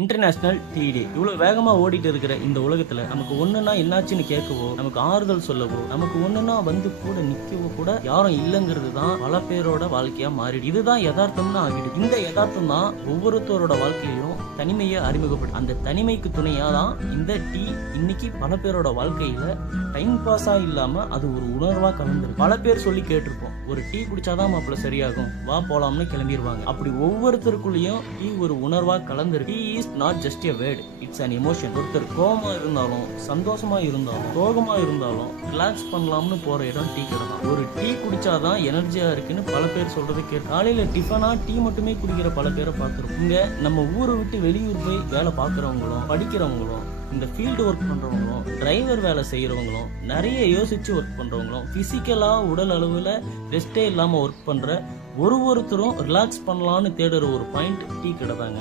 International tea டே. இவ்வளவு வேகமா ஓடிட்டு இருக்கிற இந்த உலகத்துல நமக்கு ஒண்ணுன்னா என்னாச்சுன்னு கேட்கவோ, நமக்கு ஆறுதல் சொல்லவோ, நமக்கு ஒண்ணுன்னா வந்து கூட நிக்கவோ கூட யாரும் இல்லங்கிறது தான் பல பேரோட வாழ்க்கையா மாறிடு. இதுதான் யதார்த்தம்னு ஆகிடுது. இந்த யதார்த்தம் தான் ஒவ்வொருத்தரோட வாழ்க்கையிலும் தனிமையை அறிமுகப்படும். அந்த தனிமைக்கு துணையா தான் இந்த டீ இன்னைக்கு பல பேரோட வாழ்க்கையில டைம் பாஸா இல்லாம அது ஒரு உணர்வா கலந்துருக்கு. பல பேர் சொல்லி கேட்டிருப்போம், ஒரு டீ குடிச்சாதான் மாப்பிள்ள சரியாகும், வா போலாம்னு கிளம்பிடுவாங்க. அப்படி ஒவ்வொருத்தருக்குள்ளேயும் டீ ஒரு உணர்வா கலந்துருக்கு. Tea is not just a word, it's an emotion. ஒருத்தர் கோவமா இருந்தாலும், சந்தோஷமா இருந்தாலும், சோகமா இருந்தாலும் ரிலாக்ஸ் பண்ணலாம்னு போற இடம் டீ கடை தான். ஒரு டீ குடிச்சாதான் எனர்ஜியா இருக்குன்னு பல பேர் சொல்றது கேட்டு காலையில டிஃபனா டீ மட்டுமே குடிக்கிற பல பேரை பார்த்துருக்கோம். இங்க நம்ம ஊரை விட்டு வெளியூர் போய் வேலை பார்க்கறவங்களும், படிக்கிறவங்களும், இந்த ஃபீல்டு ஒர்க் பண்றவங்களும், டிரைவர் வேலை செய்யறவங்களும், நிறைய யோசிச்சு ஒர்க் பண்றவங்களும், பிசிக்கலா உடல் அளவுல ரெஸ்டே இல்லாம ஒர்க் பண்ற ஒருத்தரும் ரிலாக்ஸ் பண்ணலாம்னு தேடுற ஒரு பாயிண்ட் டீ கடை தாங்க.